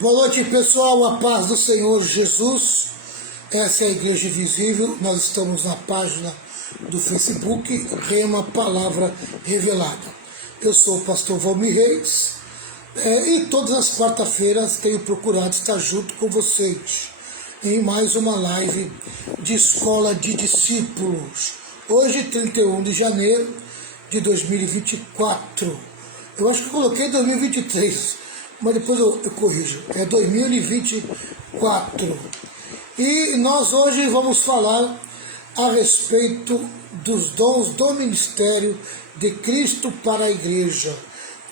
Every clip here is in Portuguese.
Boa noite, pessoal, a paz do Senhor Jesus. Essa é a Igreja Invisível. Nós estamos na página do Facebook, Rema Palavra Revelada. Eu sou o pastor Valmir Reis e todas as quarta-feiras tenho procurado estar junto com vocês em mais uma live de Escola de Discípulos. Hoje, 31 de janeiro de 2024. Eu acho que eu coloquei 2023, mas depois eu corrijo. É 2024. E nós hoje vamos falar a respeito dos dons do ministério de Cristo para a igreja.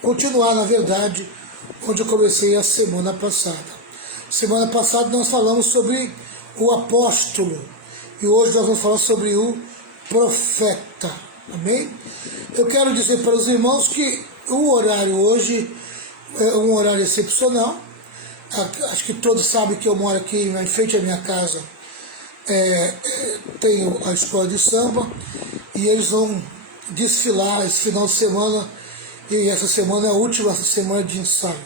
Continuar, na verdade, onde eu comecei a semana passada. Semana passada nós falamos sobre o apóstolo e hoje nós vamos falar sobre o profeta. Amém? Eu quero dizer para os irmãos que o horário hoje é um horário excepcional. Acho que todos sabem que eu moro aqui em frente à minha casa. Tenho a escola de samba e eles vão desfilar esse final de semana, e essa semana é a última semana de ensaio.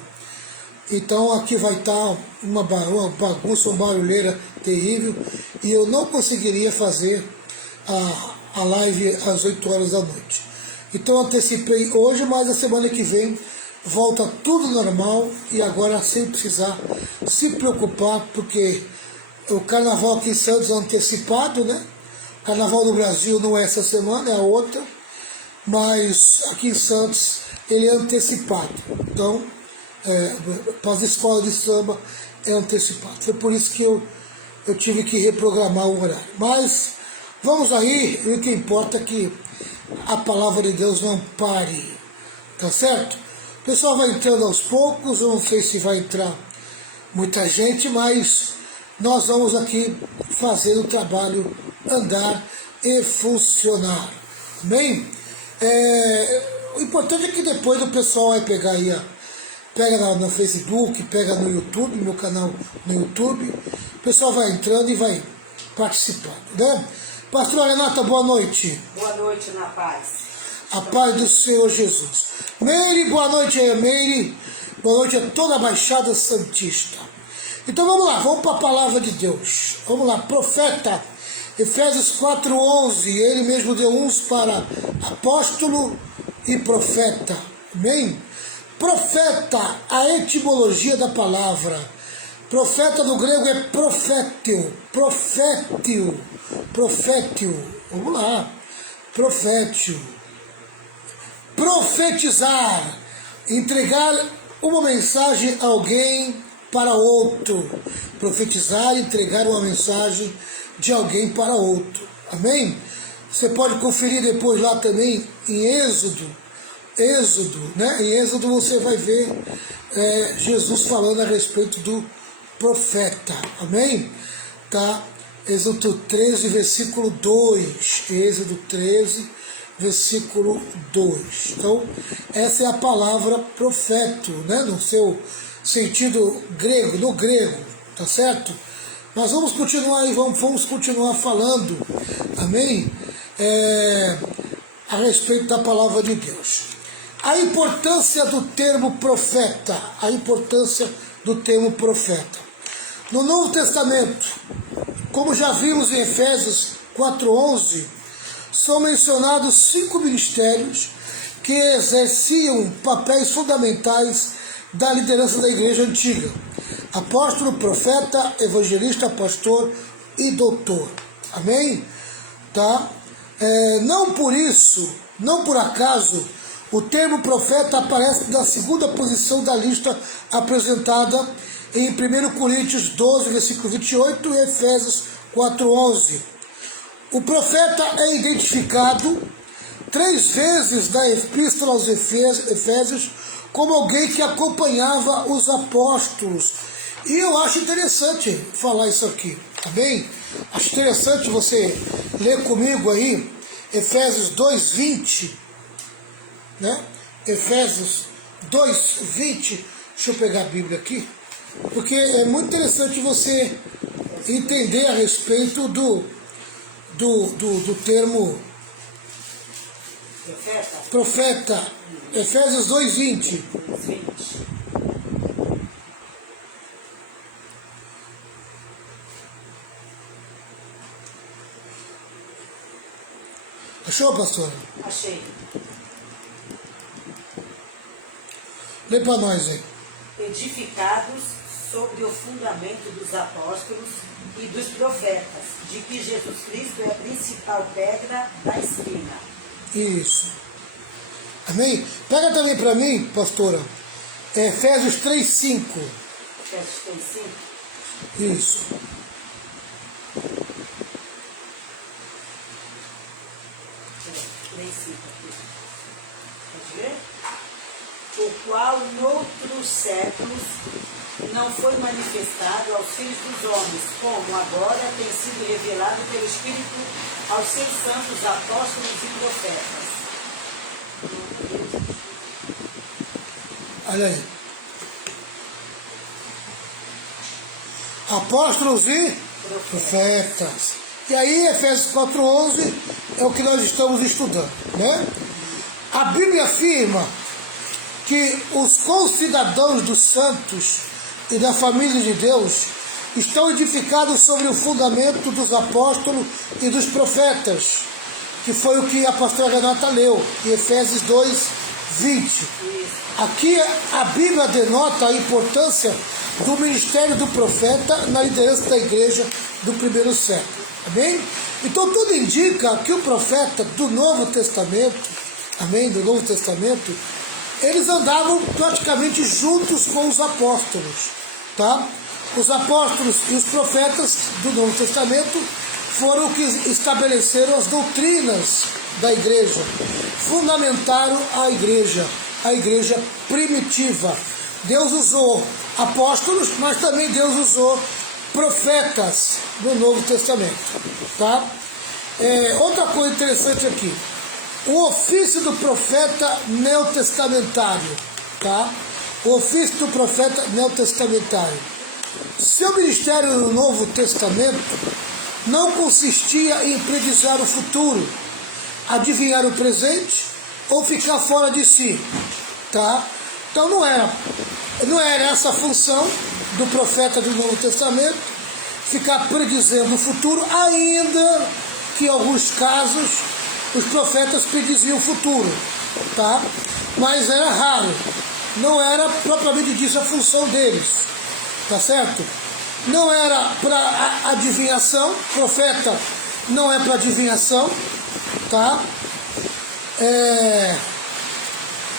Então aqui vai estar uma bagunça, uma barulheira terrível, e eu não conseguiria fazer a live às 8 horas da noite. Então antecipei hoje, mas a semana que vem volta tudo normal, e agora sem precisar se preocupar, porque o carnaval aqui em Santos é antecipado, né? O carnaval no Brasil não é essa semana, é a outra, mas aqui em Santos ele é antecipado. Então, para as escolas de samba é antecipado. Foi por isso que eu tive que reprogramar o horário. Mas vamos aí, o que importa é que a palavra de Deus não pare, tá certo? O pessoal vai entrando aos poucos, eu não sei se vai entrar muita gente, mas nós vamos aqui fazer o trabalho andar e funcionar. Amém? O importante é que depois o pessoal vai pegar aí, pega no Facebook, pega no YouTube, meu canal no YouTube, o pessoal vai entrando e vai participando, né? Pastora Renata, boa noite. Boa noite, na paz. A paz do Senhor Jesus. Meire, boa noite aí, Meire. Boa noite a toda a Baixada Santista. Então vamos lá, vamos para a palavra de Deus. Vamos lá, profeta, Efésios 4:11, ele mesmo deu uns para apóstolo e profeta. Amém? Profeta, a etimologia da palavra. Profeta no grego é profétio, vamos lá, profétio. Profetizar, entregar uma mensagem a alguém para outro. Profetizar, entregar uma mensagem de alguém para outro. Amém? Você pode conferir depois lá também em Êxodo, né? Em Êxodo você vai ver Jesus falando a respeito do profeta. Amém? Tá? Êxodo 13, versículo 2. Êxodo 13, versículo 2. Então, essa é a palavra profeto, né? No seu sentido grego, no grego, tá certo? Mas vamos continuar e vamos continuar falando, amém? A respeito da palavra de Deus. A importância do termo profeta, No Novo Testamento, como já vimos em Efésios 4:11, são mencionados 5 ministérios que exerciam papéis fundamentais da liderança da igreja antiga: apóstolo, profeta, evangelista, pastor e doutor. Amém? Tá? Não por acaso, o termo profeta aparece na segunda posição da lista apresentada em 1 Coríntios 12, versículo 28 e Efésios 4:11. O profeta é identificado 3 vezes na epístola aos Efésios como alguém que acompanhava os apóstolos. E eu acho interessante falar isso aqui, tá bem? Acho interessante você ler comigo aí Efésios 2:20, né? Efésios 2:20, deixa eu pegar a Bíblia aqui, porque é muito interessante você entender a respeito do termo profeta. Efésios 2:20. Achou, pastora? Achei. Lê para nós aí. Edificados sobre o fundamento dos apóstolos e dos profetas, de que Jesus Cristo é a principal pedra da esquina. Isso. Amém? Pega também para mim, pastora, Efésios 3:5. Efésios 3:5. Isso. Pode ver? O qual noutros séculos não foi manifestado aos filhos dos homens, como agora tem sido revelado pelo Espírito aos seus santos apóstolos e profetas. Olha aí. Apóstolos e profetas. E aí, Efésios 4:11 é o que nós estamos estudando, né? A Bíblia afirma que os concidadãos dos santos e da família de Deus estão edificados sobre o fundamento dos apóstolos e dos profetas, que foi o que a pastora Renata leu, em Efésios 2:20. Aqui a Bíblia denota a importância do ministério do profeta na liderança da igreja do primeiro século. Amém? Então tudo indica que o profeta do Novo Testamento, amém, do Novo Testamento, eles andavam praticamente juntos com os apóstolos, tá? Os apóstolos e os profetas do Novo Testamento foram que estabeleceram as doutrinas da igreja, fundamentaram a igreja primitiva. Deus usou apóstolos, mas também Deus usou profetas no Novo Testamento, tá? Outra coisa interessante aqui, o ofício do profeta neotestamentário, tá? O ofício do profeta neotestamentário. Seu ministério no Novo Testamento não consistia em predizer o futuro, adivinhar o presente ou ficar fora de si, tá? Então não era essa a função do profeta do Novo Testamento, ficar predizendo o futuro, ainda que em alguns casos os profetas prediziam o futuro, tá? Mas era raro, não era propriamente disso a função deles, tá certo? Não era para adivinhação, profeta não é para adivinhação, tá?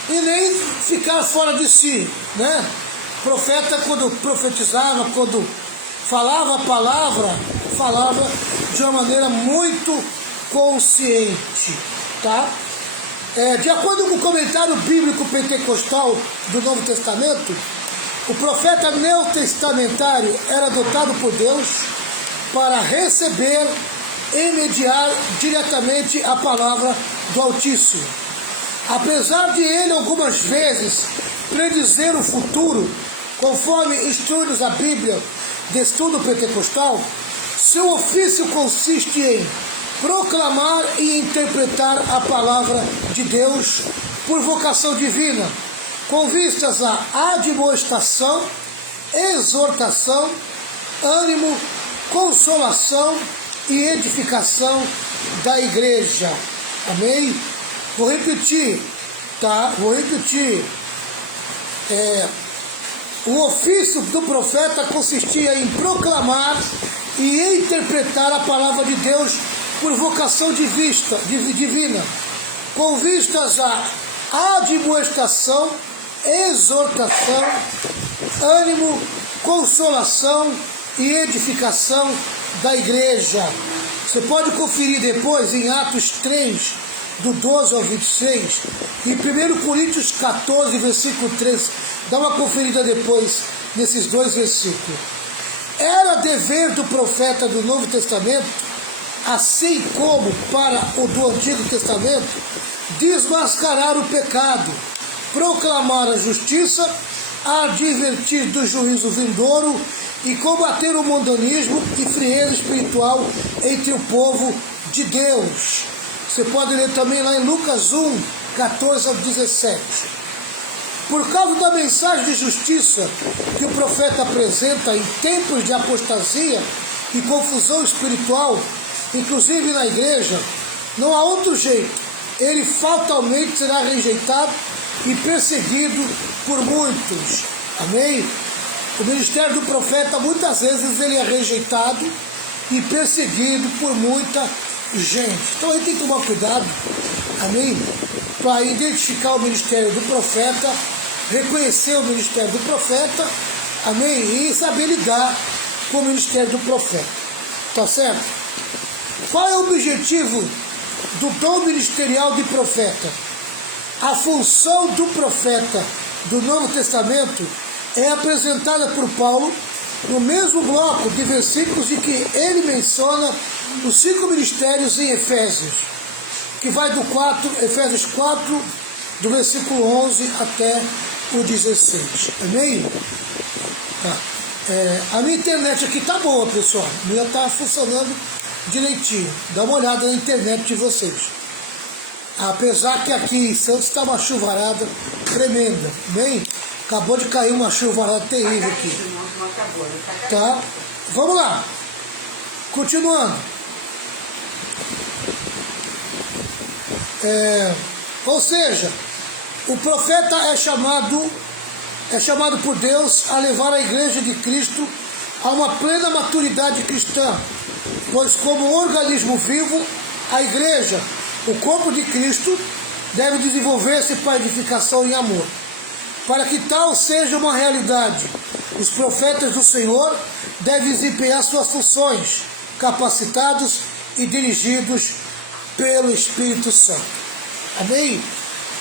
E nem ficar fora de si, né? Profeta, quando profetizava, quando falava a palavra, falava de uma maneira muito consciente, tá? De acordo com o comentário bíblico pentecostal do Novo Testamento, o profeta neotestamentário era dotado por Deus para receber e mediar diretamente a palavra do Altíssimo. Apesar de ele algumas vezes predizer o futuro, conforme estudos a Bíblia de estudo pentecostal, seu ofício consiste em proclamar e interpretar a palavra de Deus por vocação divina, com vistas à admoestação, exortação, ânimo, consolação e edificação da igreja. Amém? Vou repetir, tá? O ofício do profeta consistia em proclamar e interpretar a palavra de Deus por vocação divina, com vistas à admoestação, exortação, ânimo, consolação e edificação da igreja. Você pode conferir depois em Atos 3, do 12 ao 26, e 1 Coríntios 14, versículo 3, dá uma conferida depois nesses dois versículos. Era dever do profeta do Novo Testamento, assim como para o do Antigo Testamento, desmascarar o pecado, proclamar a justiça, advertir do juízo vindouro e combater o mundanismo e frieza espiritual entre o povo de Deus. Você pode ler também lá em Lucas 1, 14 ao 17. Por causa da mensagem de justiça que o profeta apresenta em tempos de apostasia e confusão espiritual, inclusive na igreja, Não há outro jeito. Ele fatalmente será rejeitado e perseguido por muitos. Amém? O ministério do profeta, muitas vezes, ele é rejeitado e perseguido por muita gente. Então a gente tem que tomar cuidado, amém? Para identificar o ministério do profeta, reconhecer o ministério do profeta, amém? E saber lidar com o ministério do profeta. Tá certo? Qual é o objetivo do dom ministerial de profeta? A função do profeta do Novo Testamento é apresentada por Paulo no mesmo bloco de versículos em que ele menciona os 5 ministérios em Efésios, que vai do 4, Efésios 4, do versículo 11 até o 16. Amém? Tá. A minha internet aqui tá boa, pessoal. A minha tá funcionando direitinho. Dá uma olhada na internet de vocês. Apesar que aqui em Santos está uma chuvarada tremenda. Amém? Acabou de cair uma chuvarada terrível aqui. Tá? Vamos lá. Continuando. Ou seja, o profeta é chamado por Deus a levar a igreja de Cristo a uma plena maturidade cristã, pois como organismo vivo, a igreja, o corpo de Cristo, deve desenvolver-se para edificação em amor. Para que tal seja uma realidade, os profetas do Senhor devem desempenhar suas funções, capacitados e dirigidos pelo Espírito Santo. Amém?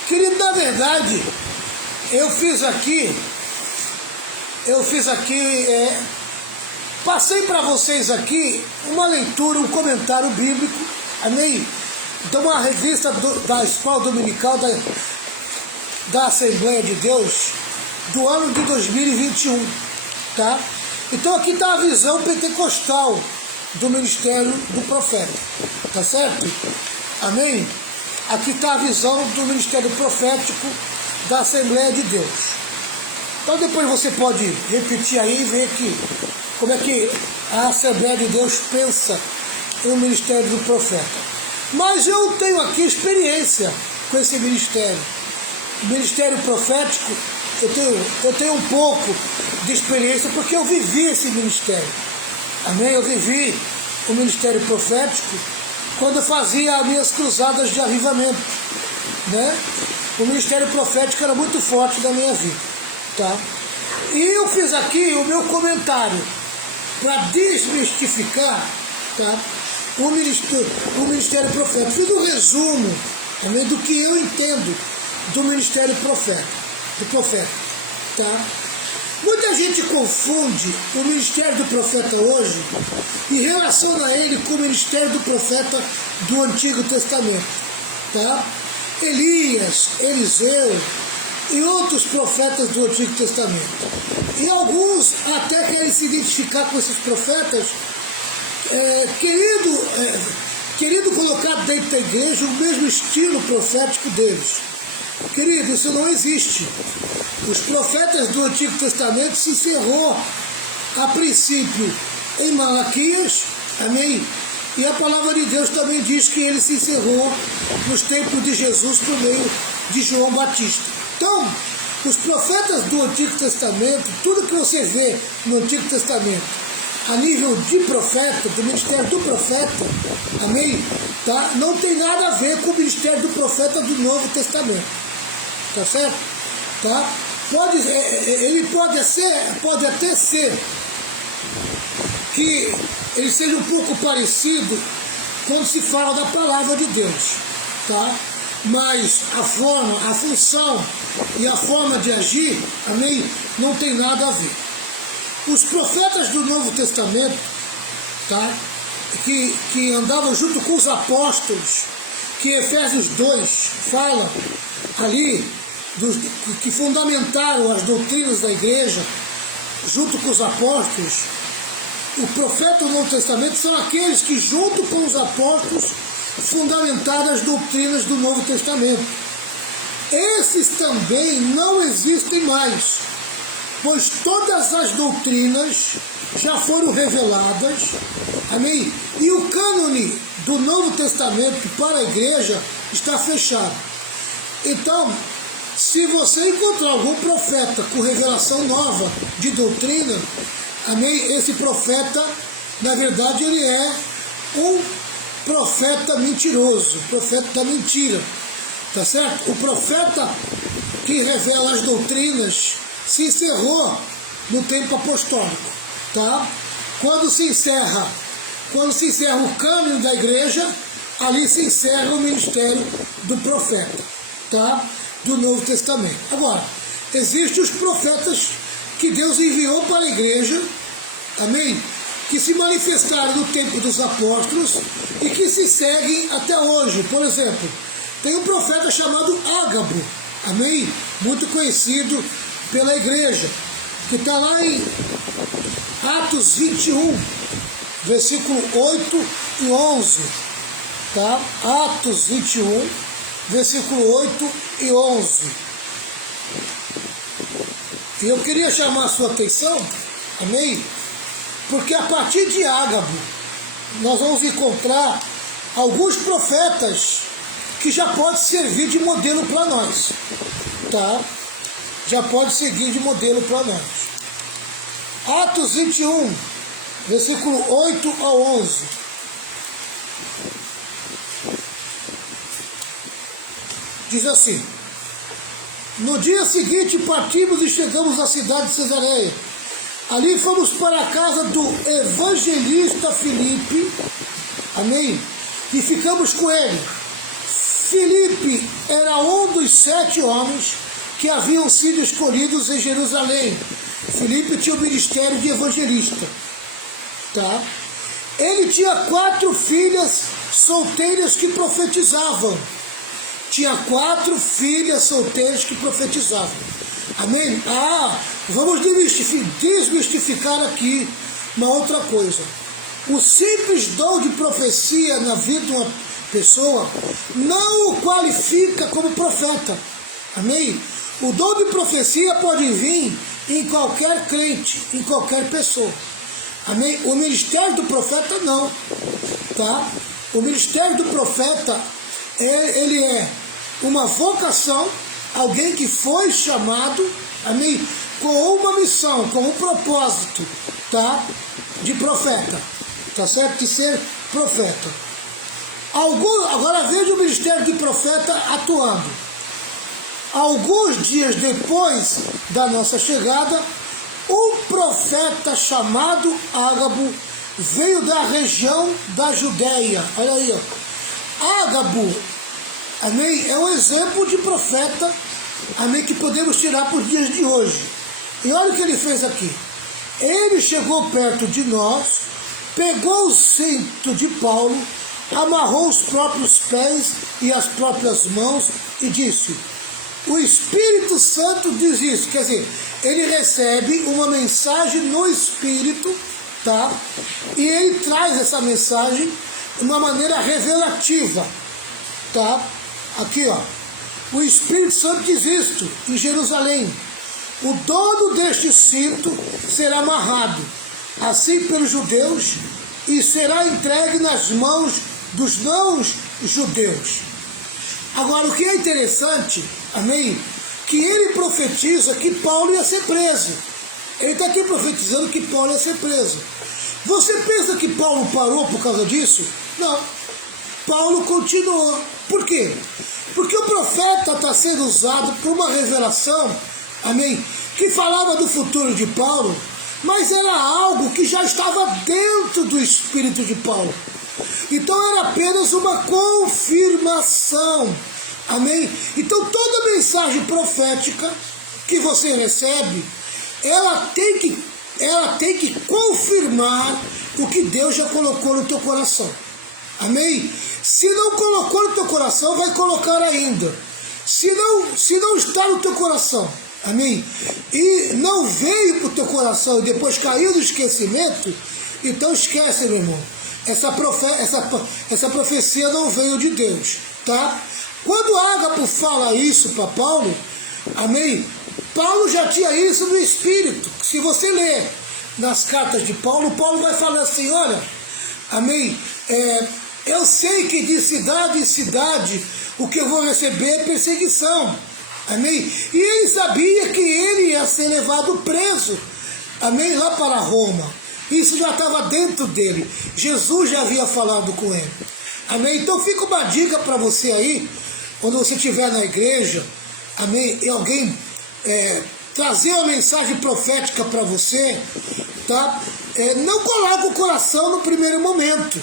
Querido, na verdade, eu fiz aqui, passei para vocês aqui uma leitura, um comentário bíblico, amém? De uma revista da Escola Dominical da Assembleia de Deus, do ano de 2021, tá? Então aqui está a visão pentecostal do ministério do profeta, tá certo? Amém? Aqui está a visão do ministério profético da Assembleia de Deus. Então depois você pode repetir aí e ver como é que a Assembleia de Deus pensa no ministério do profeta. Mas eu tenho aqui experiência com esse ministério. O ministério profético, eu tenho um pouco de experiência porque eu vivi esse ministério. Amém? Eu vivi o ministério profético quando eu fazia as minhas cruzadas de avivamento, né? O ministério profético era muito forte na minha vida, tá? E eu fiz aqui o meu comentário para desmistificar, tá? O ministério profético. Fiz um resumo também do que eu entendo do ministério do profeta, tá? Muita gente confunde o ministério do profeta hoje e relaciona ele com o ministério do profeta do Antigo Testamento, tá? Elias, Eliseu e outros profetas do Antigo Testamento. E alguns até querem se identificar com esses profetas, querendo colocar dentro da igreja o mesmo estilo profético deles. Querido, isso não existe. Os profetas do Antigo Testamento se encerrou a princípio em Malaquias, amém? E a palavra de Deus também diz que ele se encerrou nos tempos de Jesus por meio de João Batista. Então, os profetas do Antigo Testamento, tudo que você vê no Antigo Testamento, a nível de profeta, do ministério do profeta, amém? Tá? Não tem nada a ver com o ministério do profeta do Novo Testamento. Tá certo? Tá? Ele pode até ser que ele seja um pouco parecido quando se fala da palavra de Deus, tá? Mas a forma, a função e a forma de agir, amém, não tem nada a ver. Os profetas do Novo Testamento, tá? Que andavam junto com os apóstolos, que Efésios 2 fala ali, que fundamentaram as doutrinas da igreja junto com os apóstolos. O profeta do Novo Testamento são aqueles que junto com os apóstolos fundamentaram as doutrinas do Novo Testamento. Esses também não existem mais, pois todas as doutrinas já foram reveladas, amém? E o cânone do Novo Testamento para a igreja está fechado. Então, se você encontrar algum profeta com revelação nova de doutrina, amém? Esse profeta, na verdade, ele é um profeta mentiroso, profeta da mentira, tá certo? O profeta que revela as doutrinas se encerrou no tempo apostólico, tá? Quando se encerra o cânone da igreja, ali se encerra o ministério do profeta, tá? Do Novo Testamento. Agora, existem os profetas que Deus enviou para a igreja, amém? Que se manifestaram no tempo dos apóstolos e que se seguem até hoje. Por exemplo, tem um profeta chamado Ágabo, amém? Muito conhecido pela igreja, que está lá em Atos 21, versículo 8 e 11, tá? Atos 21, versículo 8 e 11. E eu queria chamar a sua atenção, amém? Porque a partir de Ágabo, nós vamos encontrar alguns profetas que já pode servir de modelo para nós, tá? Já pode seguir de modelo para nós. Atos 21, versículo 8 a 11. Diz assim: no dia seguinte partimos e chegamos à cidade de Cesareia. Ali fomos para a casa do evangelista Filipe, amém? E ficamos com ele. Filipe era um dos 7 homens que haviam sido escolhidos em Jerusalém. Filipe tinha o ministério de evangelista, tá? Ele tinha 4 filhas solteiras que profetizavam. Tinha 4 filhas solteiras que profetizavam. Amém? Vamos desmistificar aqui uma outra coisa. O simples dom de profecia na vida de uma pessoa não o qualifica como profeta. Amém? O dom de profecia pode vir em qualquer crente, em qualquer pessoa. Amém? O ministério do profeta não. Tá? O ministério do profeta, ele é uma vocação, alguém que foi chamado, amém, com uma missão, com um propósito, tá, de profeta, tá certo? De ser profeta. Agora veja o ministério de profeta atuando. Alguns dias depois da nossa chegada, um profeta chamado Ágabo veio da região da Judéia. Olha aí, ó. Ágabo, amém, é um exemplo de profeta, amém, que podemos tirar para os dias de hoje. E olha o que ele fez aqui. Ele chegou perto de nós, pegou o cinto de Paulo, amarrou os próprios pés e as próprias mãos e disse: o Espírito Santo diz isso. Quer dizer, ele recebe uma mensagem no Espírito, tá? E ele traz essa mensagem de uma maneira revelativa, tá? Aqui, ó. O Espírito Santo diz isto em Jerusalém: o dono deste cinto será amarrado, assim pelos judeus, e será entregue nas mãos dos não-judeus. Agora, o que é interessante, amém, que ele profetiza que Paulo ia ser preso. Ele está aqui profetizando que Paulo ia ser preso. Você pensa que Paulo parou por causa disso? Não. Paulo continuou. Por quê? Porque o profeta está sendo usado por uma revelação, amém, que falava do futuro de Paulo, mas era algo que já estava dentro do espírito de Paulo. Então era apenas uma confirmação, amém? Então toda mensagem profética que você recebe, ela tem que confirmar o que Deus já colocou no teu coração, amém? Se não colocou no teu coração, vai colocar ainda. Se não está no teu coração, amém, e não veio para o teu coração e depois caiu no esquecimento, então esquece, meu irmão. Essa profecia não veio de Deus, tá? Quando Ágabo fala isso para Paulo, amém, Paulo já tinha isso no Espírito. Se você ler nas cartas de Paulo, Paulo vai falar assim: olha, amém, Eu sei que de cidade em cidade o que eu vou receber é perseguição. Amém? E ele sabia que ele ia ser levado preso. Amém? Lá para Roma. Isso já estava dentro dele. Jesus já havia falado com ele. Amém? Então fica uma dica para você aí, quando você estiver na igreja, amém? E alguém trazer uma mensagem profética para você, tá? Não coloque o coração no primeiro momento,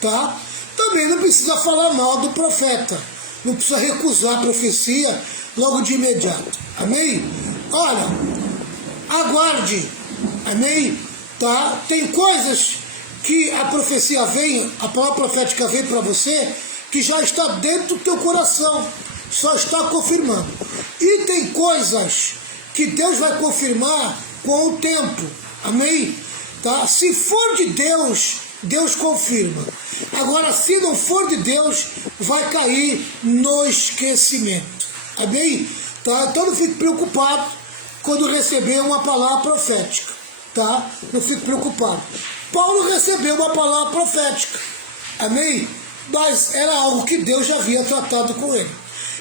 tá? Também não precisa falar mal do profeta. Não precisa recusar a profecia logo de imediato. Amém? Olha, aguarde. Amém? Tá? Tem coisas que a profecia vem, a palavra profética vem para você, que já está dentro do teu coração. Só está confirmando. E tem coisas que Deus vai confirmar com o tempo. Amém? Tá? Se for de Deus, Deus confirma. Agora, se não for de Deus, vai cair no esquecimento. Amém? Tá? Então não fique preocupado quando receber uma palavra profética. Tá? Não fique preocupado. Paulo recebeu uma palavra profética. Amém? Mas era algo que Deus já havia tratado com ele.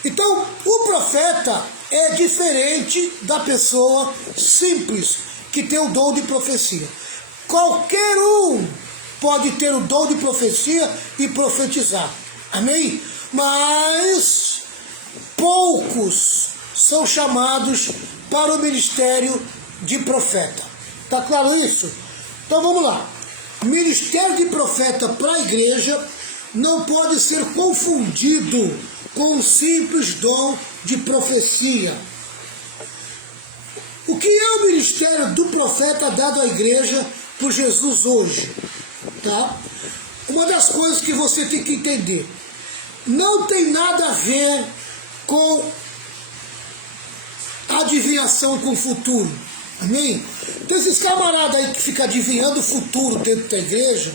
Então, o profeta é diferente da pessoa simples que tem o dom de profecia. Qualquer um pode ter o dom de profecia e profetizar. Amém? Mas poucos são chamados para o ministério de profeta. Está claro isso? Então vamos lá. O ministério de profeta para a igreja não pode ser confundido com o simples dom de profecia. O que é o ministério do profeta dado à igreja por Jesus hoje? Tá? Uma das coisas que você tem que entender, não tem nada a ver com adivinhação com o futuro. Amém? Tem esses camaradas aí que ficam adivinhando o futuro dentro da igreja.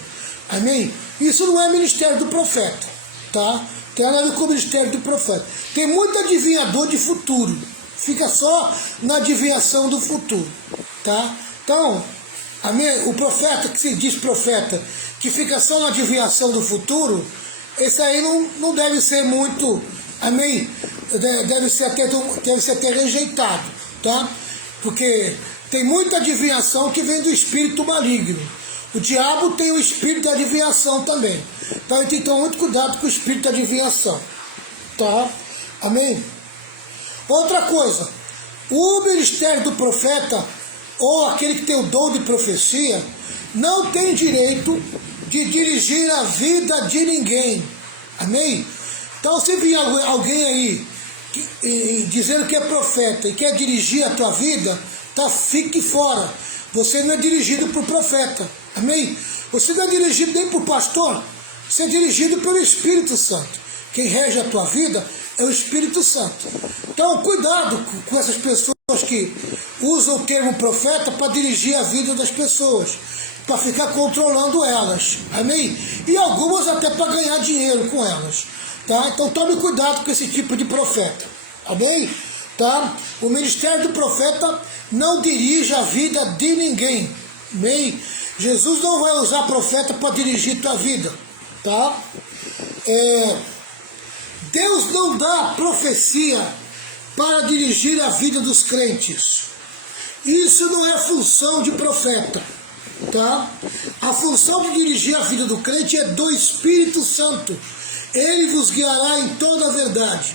Amém? Isso não é ministério do profeta. Tá? Tem nada a ver com o ministério do profeta. Tem muito adivinhador de futuro. Fica só na adivinhação do futuro. Tá? Então, amém? O profeta que se diz profeta, que fica só na adivinhação do futuro, esse aí não deve ser muito, amém? Deve ser até rejeitado, tá? Porque tem muita adivinhação que vem do espírito maligno. O diabo tem o espírito da adivinhação também. Então tem que tomar muito cuidado com o espírito da adivinhação, tá? Amém? Outra coisa, o ministério do profeta, ou aquele que tem o dom de profecia, não tem direito de dirigir a vida de ninguém. Amém? Então, se vier alguém aí dizendo que é profeta e quer dirigir a tua vida, tá, fique fora. Você não é dirigido por profeta. Amém? Você não é dirigido nem por pastor. Você é dirigido pelo Espírito Santo. Quem rege a tua vida é o Espírito Santo. Então, cuidado com essas pessoas que usam o termo profeta para dirigir a vida das pessoas, para ficar controlando elas. Amém? E algumas até para ganhar dinheiro com elas. Tá? Então tome cuidado com esse tipo de profeta. Amém? Tá? O ministério do profeta não dirige a vida de ninguém. Amém? Jesus não vai usar profeta para dirigir tua vida. Tá? Deus não dá profecia para dirigir a vida dos crentes. Isso não é função de profeta. Tá? A função de dirigir a vida do crente é do Espírito Santo. Ele vos guiará em toda a verdade.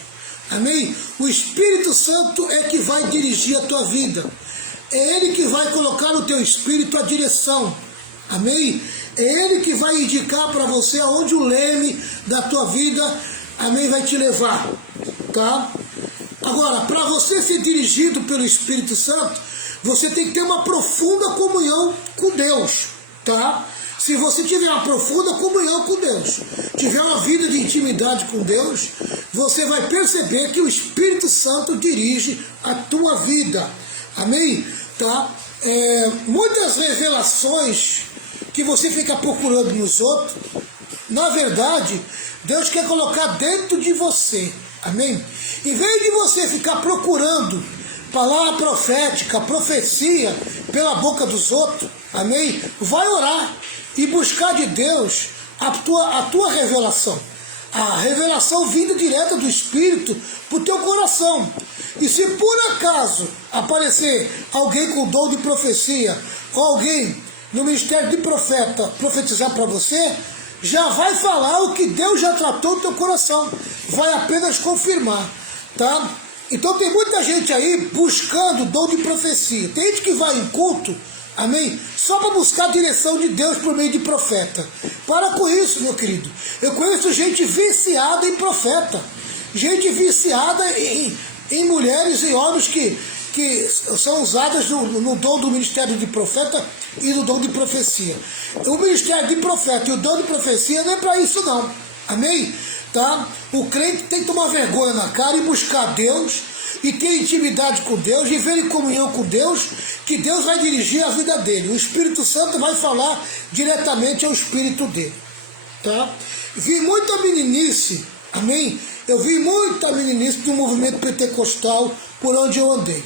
Amém? O Espírito Santo é que vai dirigir a tua vida. É Ele que vai colocar no teu espírito a direção. Amém? É Ele que vai indicar para você aonde o leme da tua vida, amém, vai te levar. Tá? Agora, para você ser dirigido pelo Espírito Santo, você tem que ter uma profunda comunhão com Deus, tá? Se você tiver uma profunda comunhão com Deus, tiver uma vida de intimidade com Deus, você vai perceber que o Espírito Santo dirige a tua vida. Amém? Tá? Muitas revelações que você fica procurando nos outros, na verdade, Deus quer colocar dentro de você. Amém? Em vez de você ficar procurando palavra profética, profecia pela boca dos outros, amém? Vai orar e buscar de Deus a tua revelação. A revelação vinda direta do Espírito para o teu coração. E se por acaso aparecer alguém com dom de profecia, ou alguém no ministério de profeta profetizar para você, já vai falar o que Deus já tratou no teu coração. Vai apenas confirmar, tá? Então tem muita gente aí buscando dom de profecia. Tem gente que vai em culto, amém? Só para buscar a direção de Deus por meio de profeta. Para com isso, meu querido. Eu conheço gente viciada em profeta. Gente viciada em mulheres e homens que são usadas no dom do ministério de profeta e do dom de profecia. O ministério de profeta e o dom de profecia não é para isso não. Amém? Tá? O crente tem que tomar vergonha na cara e buscar Deus e ter intimidade com Deus, viver em comunhão com Deus, que Deus vai dirigir a vida dele. O Espírito Santo vai falar diretamente ao Espírito dele. Tá? Vi muita meninice, amém? Eu vi muita meninice do movimento pentecostal por onde eu andei.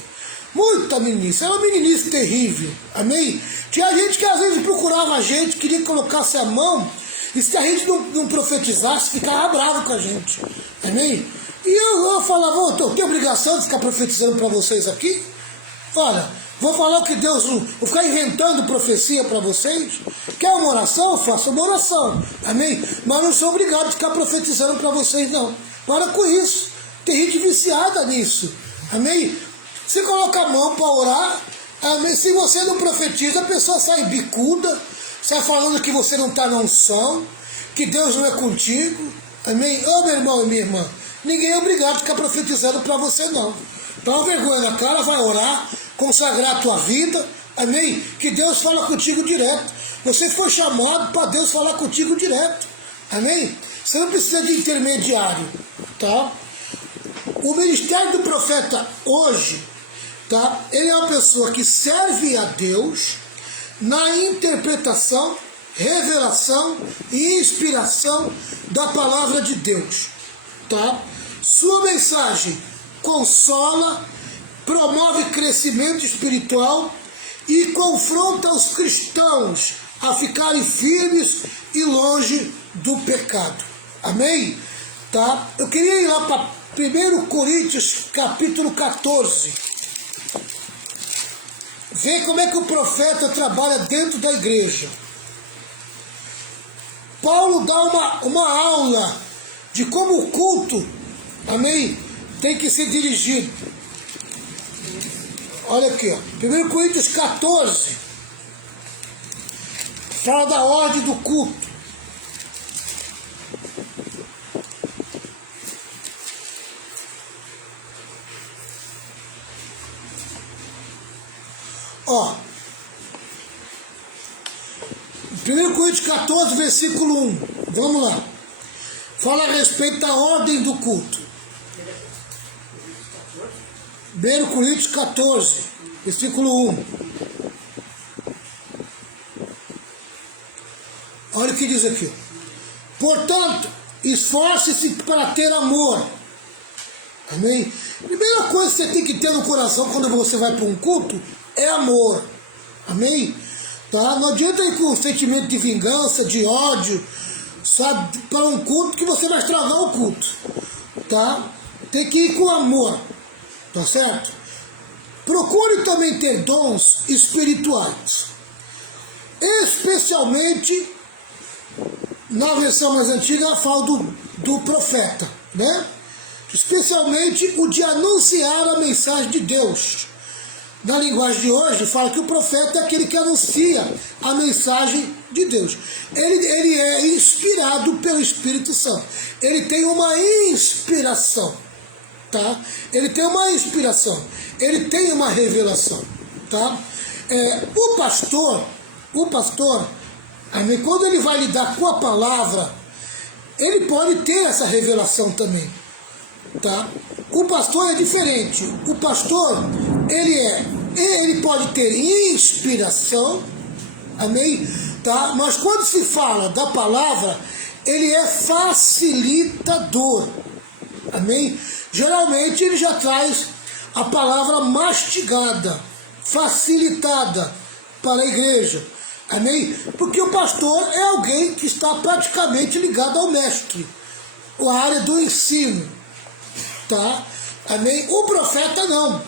Muita meninice, era uma meninice terrível, amém? Tinha gente que às vezes procurava a gente, queria que colocasse a mão, e se a gente não profetizasse, ficava bravo com a gente, amém? E eu falava, eu tenho obrigação de ficar profetizando para vocês aqui? Olha, vou falar o que Deus, vou ficar inventando profecia para vocês? Quer uma oração? Eu faço uma oração, amém? Mas não sou obrigado a ficar profetizando para vocês não. Para com isso, tem gente viciada nisso, amém? Você coloca a mão para orar, amém? Se você não profetiza, a pessoa sai bicuda, sai falando que você não está na unção, que Deus não é contigo, amém? Ô meu irmão e minha irmã, ninguém é obrigado a ficar profetizando para você não. Dá uma vergonha na cara, vai orar, consagrar a tua vida, amém? Que Deus fala contigo direto. Você foi chamado para Deus falar contigo direto, amém? Você não precisa de intermediário, tá? O ministério do profeta hoje, tá? Ele é uma pessoa que serve a Deus na interpretação, revelação e inspiração da palavra de Deus, tá? Sua mensagem consola, promove crescimento espiritual e confronta os cristãos a ficarem firmes e longe do pecado. Amém? Tá? Eu queria ir lá para 1 Coríntios capítulo 14. Ver como é que o profeta trabalha dentro da igreja. Paulo dá uma aula de como o culto, amém, tem que ser dirigido. Olha aqui, ó, 1 Coríntios 14, fala da ordem do culto. Ó, 1 Coríntios 14, versículo 1, vamos lá. Fala a respeito da ordem do culto. 1 Coríntios 14, versículo 1. Olha o que diz aqui. Portanto, esforce-se para ter amor. Amém? Primeira coisa que você tem que ter no coração quando você vai para um culto é amor. Amém? Tá? Não adianta ir com sentimento de vingança, de ódio, sabe, para um culto que você vai estragar o culto. Tá? Tem que ir com amor. Tá certo? Procure também ter dons espirituais. Especialmente, na versão mais antiga, fala do profeta, né? Especialmente o de anunciar a mensagem de Deus. Na linguagem de hoje, fala que o profeta é aquele que anuncia a mensagem de Deus. Ele é inspirado pelo Espírito Santo. Ele tem uma inspiração, tá? Ele tem uma inspiração. Ele tem uma revelação, tá? O pastor, amém, quando ele vai lidar com a palavra, ele pode ter essa revelação também, tá? O pastor é diferente. O pastor, ele pode ter inspiração, amém, tá? Mas quando se fala da palavra, ele é facilitador, amém? Geralmente ele já traz a palavra mastigada, facilitada para a igreja. Amém? Porque o pastor é alguém que está praticamente ligado ao mestre, a área do ensino, tá? Amém? O profeta não.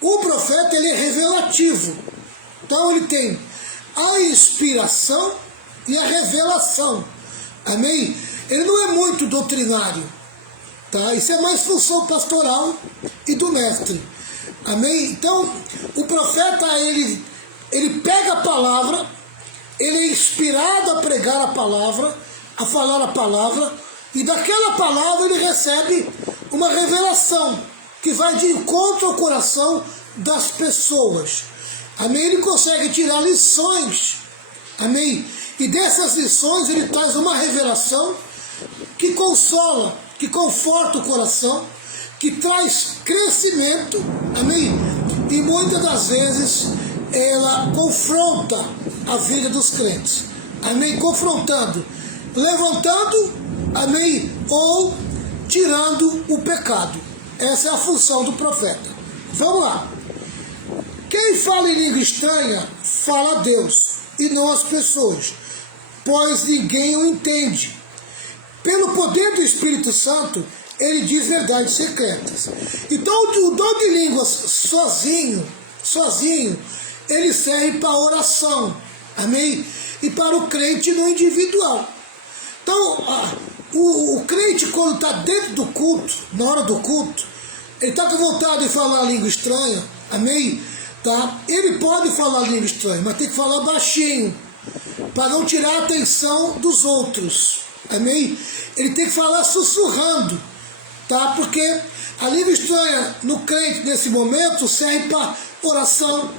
O profeta, ele é revelativo. Então ele tem a inspiração e a revelação. Amém? Ele não é muito doutrinário, tá? Isso é mais função pastoral e do mestre. Amém? Então, o profeta, ele pega a palavra, ele é inspirado a pregar a palavra, a falar a palavra, e daquela palavra ele recebe uma revelação que vai de encontro ao coração das pessoas. Amém? Ele consegue tirar lições. Amém? E dessas lições ele traz uma revelação que consola, que conforta o coração, que traz crescimento. Amém? E muitas das vezes ela confronta a vida dos crentes. Amém? Confrontando, levantando, amém? Ou tirando o pecado. Essa é a função do profeta. Vamos lá. Quem fala em língua estranha, fala a Deus e não as pessoas, pois ninguém o entende. Pelo poder do Espírito Santo, ele diz verdades secretas. Então, o dom de línguas sozinho, ele serve para a oração, amém? E para o crente no individual. Então, o crente, quando está dentro do culto, na hora do culto, ele está com vontade de falar a língua estranha, amém? Tá? Ele pode falar língua estranha, mas tem que falar baixinho, para não tirar a atenção dos outros, amém? Ele tem que falar sussurrando, tá? Porque a língua estranha no crente nesse momento serve para oração,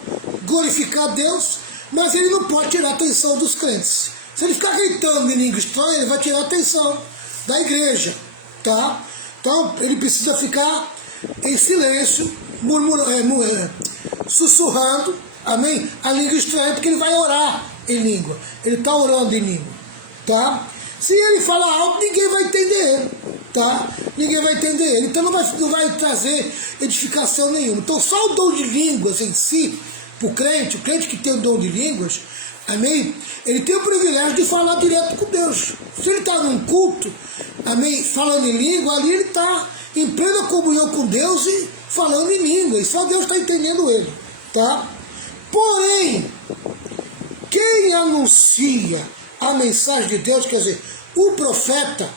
glorificar a Deus, mas ele não pode tirar a atenção dos crentes. Se ele ficar gritando em língua estranha, ele vai tirar a atenção da igreja, tá? Então ele precisa ficar em silêncio, sussurrando, amém? A língua estranha, porque ele vai orar em língua. Ele está orando em língua, tá? Se ele falar alto, ninguém vai entender ele, tá? Ninguém vai entender ele. Então não vai trazer edificação nenhuma. Então só o dom de línguas em si, para o crente que tem o dom de línguas, amém? Ele tem o privilégio de falar direto com Deus. Se ele está num culto, amém? Falando em língua, ali ele está em plena comunhão com Deus e falando em língua. E só Deus está entendendo ele, tá? Porém, quem anuncia a mensagem de Deus, quer dizer, o profeta,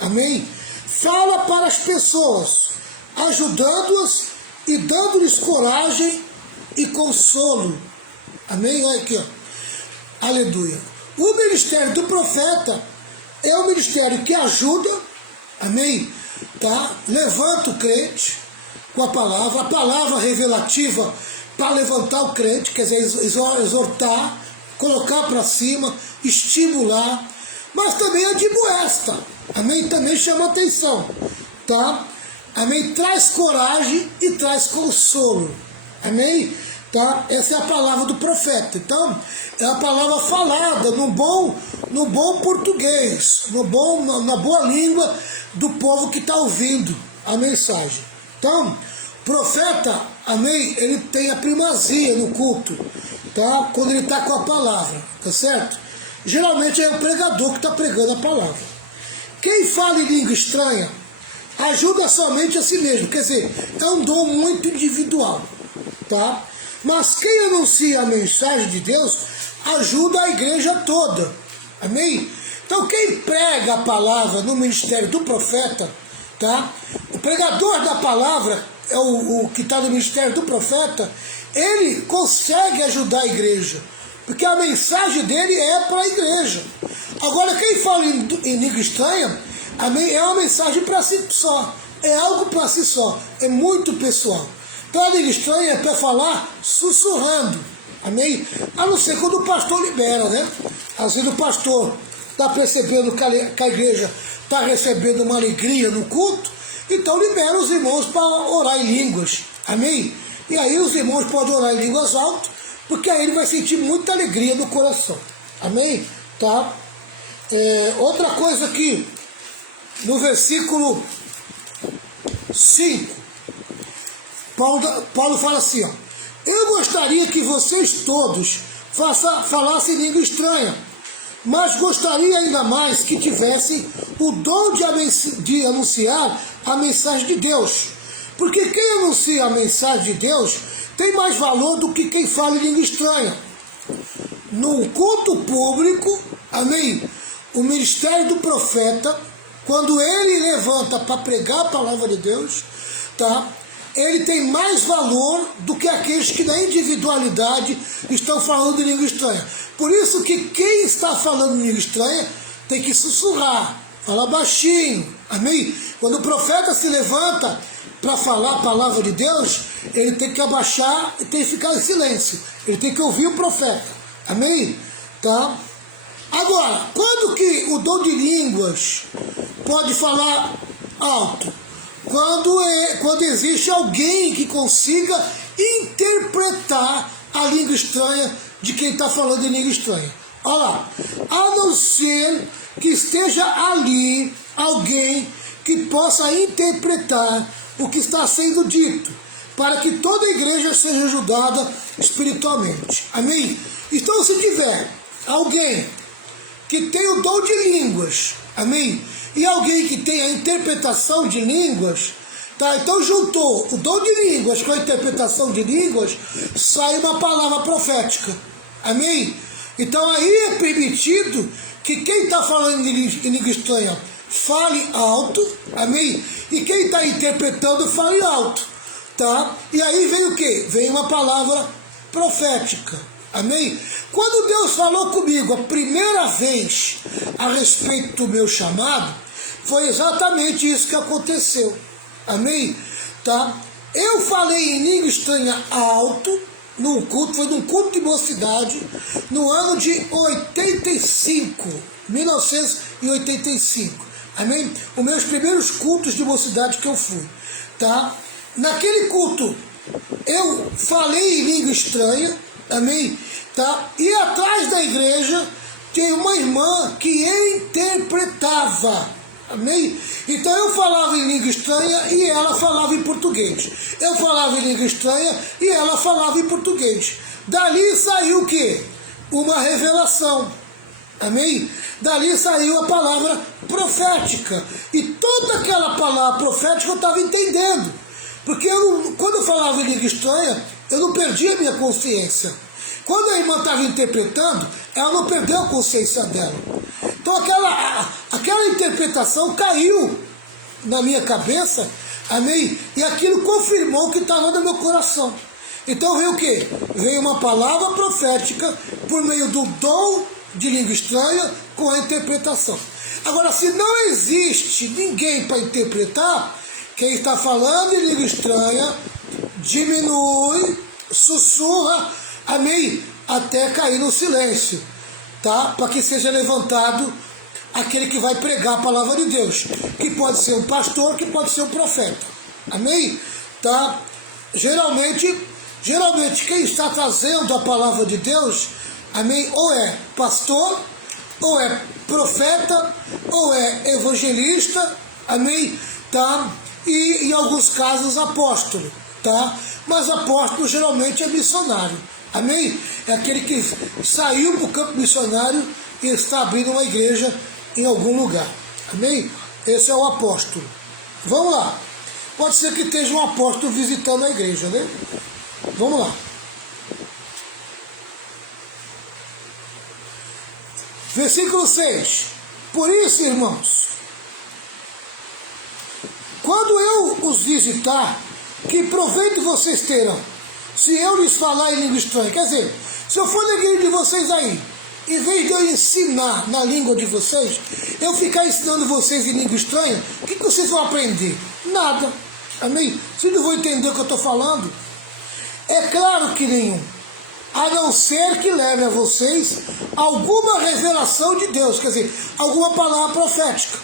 amém? Fala para as pessoas, ajudando-as e dando-lhes coragem e consolo. Amém? Olha aqui, ó. Aleluia. O ministério do profeta é um ministério que ajuda, amém? Tá? Levanta o crente com a palavra revelativa para levantar o crente, quer dizer, exortar, colocar para cima, estimular, mas também admoesta, amém? Também chama atenção, tá? Amém? Traz coragem e traz consolo, amém? Tá? Essa é a palavra do profeta. Então, é a palavra falada no bom português, na boa língua do povo que está ouvindo a mensagem. Então, profeta, amém? Ele tem a primazia no culto, tá? Quando ele está com a palavra, tá certo? Geralmente é o pregador que está pregando a palavra. Quem fala em língua estranha ajuda somente a si mesmo, quer dizer, é um dom muito individual, tá? Mas quem anuncia a mensagem de Deus ajuda a igreja toda, amém? Então quem prega a palavra no ministério do profeta, tá? O pregador da palavra é o que está no ministério do profeta, ele consegue ajudar a igreja, porque a mensagem dele é para a igreja. Agora quem fala em língua estranha, amém, é uma mensagem para si só, é algo para si só, é muito pessoal. Então a língua estranha é para falar sussurrando, amém? A não ser quando o pastor libera, né? Às vezes o pastor está percebendo que a igreja está recebendo uma alegria no culto, então libera os irmãos para orar em línguas, amém? E aí os irmãos podem orar em línguas altas, porque aí ele vai sentir muita alegria no coração, amém? Tá? Outra coisa aqui, no versículo 5, Paulo fala assim, ó: eu gostaria que vocês todos falasse em língua estranha, mas gostaria ainda mais que tivessem o dom de anunciar a mensagem de Deus. Porque quem anuncia a mensagem de Deus tem mais valor do que quem fala em língua estranha. No culto público, amém, o ministério do profeta, quando ele levanta para pregar a palavra de Deus, tá? Ele tem mais valor do que aqueles que na individualidade estão falando em língua estranha. Por isso que quem está falando em língua estranha tem que sussurrar, falar baixinho, amém? Quando o profeta se levanta para falar a palavra de Deus, ele tem que abaixar e tem que ficar em silêncio. Ele tem que ouvir o profeta, amém? Tá? Agora, quando que o dom de línguas pode falar alto? Quando existe alguém que consiga interpretar a língua estranha de quem está falando em língua estranha. Olha lá, a não ser que esteja ali alguém que possa interpretar o que está sendo dito, para que toda a igreja seja ajudada espiritualmente. Amém? Então, se tiver alguém que tem o dom de línguas, amém? E alguém que tem a interpretação de línguas, tá? Então juntou o dom de línguas com a interpretação de línguas, sai uma palavra profética, amém? Então aí é permitido que quem está falando em língua estranha fale alto, amém? E quem está interpretando fale alto, tá? E aí vem o quê? Vem uma palavra profética, amém? Quando Deus falou comigo a primeira vez a respeito do meu chamado, foi exatamente isso que aconteceu, amém? Tá? Eu falei em língua estranha alto, num culto, foi num culto de mocidade, no ano de 1985, amém? Os meus primeiros cultos de mocidade que eu fui, tá? Naquele culto, eu falei em língua estranha, amém? Tá? E atrás da igreja tem uma irmã que interpretava, amém? Então eu falava em língua estranha e ela falava em português. Eu falava em língua estranha e ela falava em português. Dali saiu o quê? Uma revelação, amém? Dali saiu a palavra profética. E toda aquela palavra profética eu estava entendendo. Porque quando eu falava em língua estranha, eu não perdia a minha consciência. Quando a irmã estava interpretando, ela não perdeu a consciência dela. Então aquela interpretação caiu na minha cabeça, amém? E aquilo confirmou o que estava no meu coração. Então veio o quê? Veio uma palavra profética por meio do dom de língua estranha com a interpretação. Agora, se não existe ninguém para interpretar, quem está falando em língua estranha diminui, sussurra, amém? Até cair no silêncio, tá? Para que seja levantado aquele que vai pregar a palavra de Deus, que pode ser um pastor, que pode ser um profeta, amém? Tá? Geralmente quem está trazendo a palavra de Deus, amém? Ou é pastor, ou é profeta, ou é evangelista, amém? Tá? E em alguns casos apóstolo, tá? Mas apóstolo geralmente é missionário, amém? É aquele que saiu para o campo missionário e está abrindo uma igreja em algum lugar, amém? Esse é o apóstolo. Vamos lá. Pode ser que esteja um apóstolo visitando a igreja, né? Vamos lá. Versículo 6. Por isso, irmãos, quando eu os visitar, que proveito vocês terão, se eu lhes falar em língua estranha? Quer dizer, se eu for na igreja de vocês aí, em vez de eu ensinar na língua de vocês, eu ficar ensinando vocês em língua estranha, o que vocês vão aprender? Nada, amém? Vocês não vão entender o que eu estou falando? É claro que nenhum, a não ser que leve a vocês alguma revelação de Deus, quer dizer, alguma palavra profética,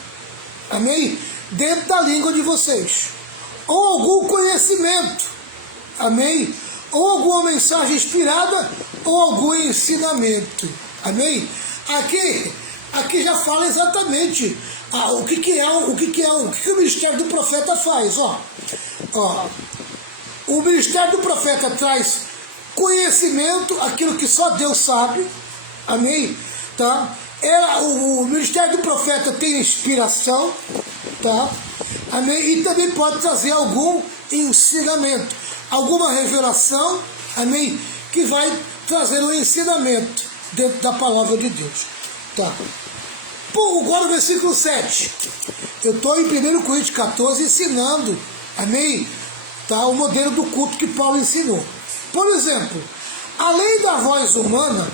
amém? Dentro da língua de vocês, ou algum conhecimento, amém? Ou alguma mensagem inspirada, ou algum ensinamento, amém? Aqui já fala exatamente o que o ministério do profeta faz, ó. O ministério do profeta traz conhecimento, aquilo que só Deus sabe, amém? Tá? O ministério do profeta tem inspiração, tá? Amém? E também pode trazer algum ensinamento, alguma revelação, amém? Que vai trazer um ensinamento dentro da palavra de Deus, tá? Pô, agora o versículo 7. Eu estou em 1 Coríntios 14 ensinando, amém? Tá? O modelo do culto que Paulo ensinou. Por exemplo, além da voz humana,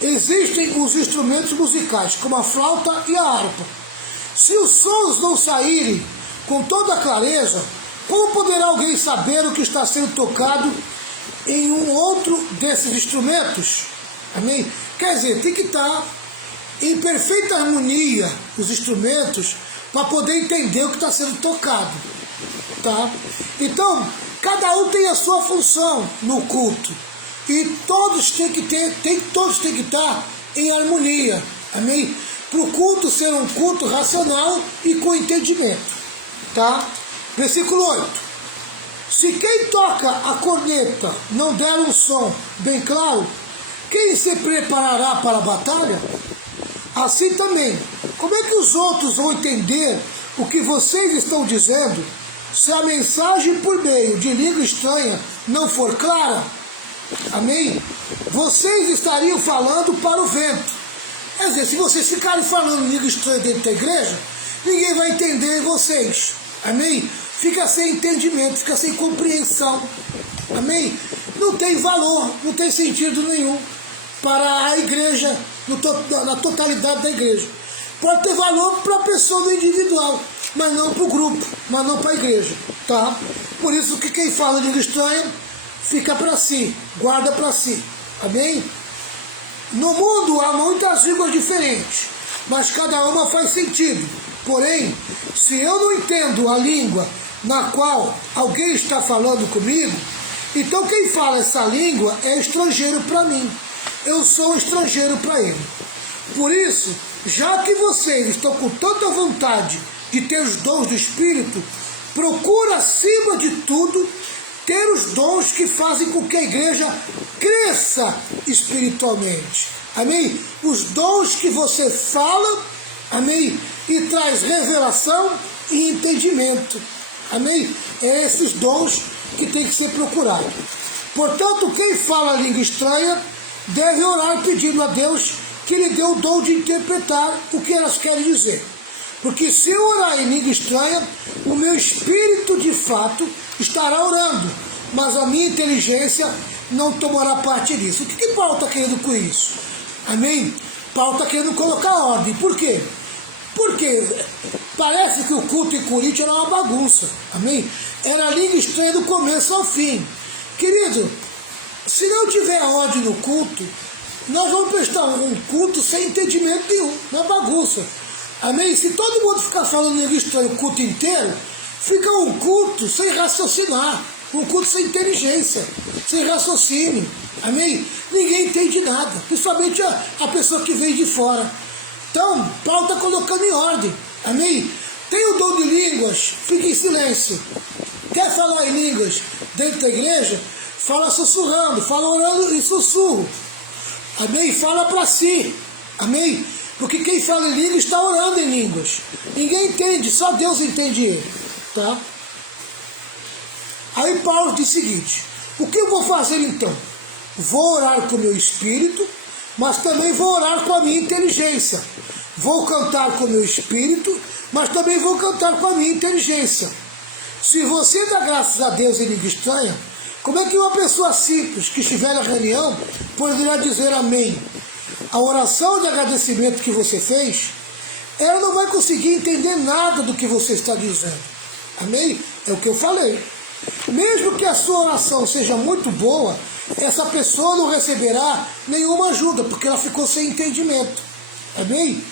existem os instrumentos musicais, como a flauta e a harpa. Se os sons não saírem com toda a clareza, como poderá alguém saber o que está sendo tocado em um outro desses instrumentos? Amém? Quer dizer, tem que estar em perfeita harmonia os instrumentos para poder entender o que está sendo tocado, tá? Então, cada um tem a sua função no culto e todos têm que estar em harmonia, amém? Para o culto ser um culto racional e com entendimento, tá? Versículo 8. Se quem toca a corneta não der um som bem claro, quem se preparará para a batalha? Assim também, como é que os outros vão entender o que vocês estão dizendo se a mensagem por meio de língua estranha não for clara? Amém? Vocês estariam falando para o vento. Quer dizer, se vocês ficarem falando língua estranha dentro da igreja, ninguém vai entender vocês. Amém? Fica sem entendimento, fica sem compreensão. Amém? Não tem valor, não tem sentido nenhum para a igreja, na totalidade da igreja. Pode ter valor para a pessoa do individual, mas não para o grupo, mas não para a igreja, tá? Por isso que quem fala língua estranha, fica para si, guarda para si, amém? No mundo há muitas línguas diferentes, mas cada uma faz sentido. Porém, se eu não entendo a língua na qual alguém está falando comigo, então quem fala essa língua é estrangeiro para mim. Eu sou estrangeiro para ele. Por isso, já que vocês estão com tanta vontade de ter os dons do Espírito, procura acima de tudo ter os dons que fazem com que a igreja cresça espiritualmente. Amém? Os dons que você fala, amém? E traz revelação e entendimento. Amém? É esses dons que tem que ser procurado. Portanto, quem fala língua estranha deve orar pedindo a Deus que lhe dê o dom de interpretar o que elas querem dizer. Porque se eu orar em língua estranha, o meu espírito de fato estará orando, mas a minha inteligência não tomará parte disso. O que Paulo está querendo com isso? Amém? Paulo está querendo colocar ordem. Por quê? Porque parece que o culto em Coríntios era uma bagunça. Amém? Era a língua estranha do começo ao fim. Querido, se não tiver ordem no culto, nós vamos prestar um culto sem entendimento nenhum, uma bagunça. Amém? Se todo mundo ficar falando língua estranha o culto inteiro, fica um culto sem raciocinar, um culto sem inteligência, sem raciocínio. Amém? Ninguém entende nada, principalmente a pessoa que vem de fora. Então, Paulo está colocando em ordem. Amém? Tem o dom de línguas, fique em silêncio. Quer falar em línguas dentro da igreja? Fala sussurrando, fala orando em sussurro. Amém? Fala para si. Amém? Porque quem fala em línguas está orando em línguas. Ninguém entende, só Deus entende ele. Tá? Aí Paulo diz o seguinte: o que eu vou fazer então? Vou orar com o meu espírito, mas também vou orar com a minha inteligência. Vou cantar com o meu espírito, mas também vou cantar com a minha inteligência. Se você dá graças a Deus em língua estranha, como é que uma pessoa simples que estiver na reunião poderá dizer amém? A oração de agradecimento que você fez, ela não vai conseguir entender nada do que você está dizendo. Amém? É o que eu falei. Mesmo que a sua oração seja muito boa, essa pessoa não receberá nenhuma ajuda, porque ela ficou sem entendimento. Amém?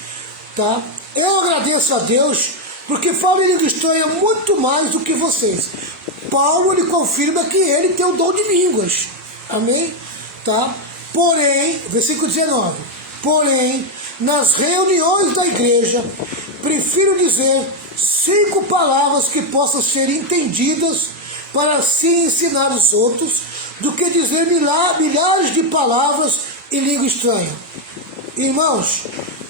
Tá? Eu agradeço a Deus, porque falo em língua estranha muito mais do que vocês. Paulo, ele confirma que ele tem o dom de línguas. Amém? Tá? Porém, versículo 19, porém, nas reuniões da igreja, prefiro dizer 5 palavras que possam ser entendidas para se ensinar os outros do que dizer milhares de palavras em língua estranha. Irmãos,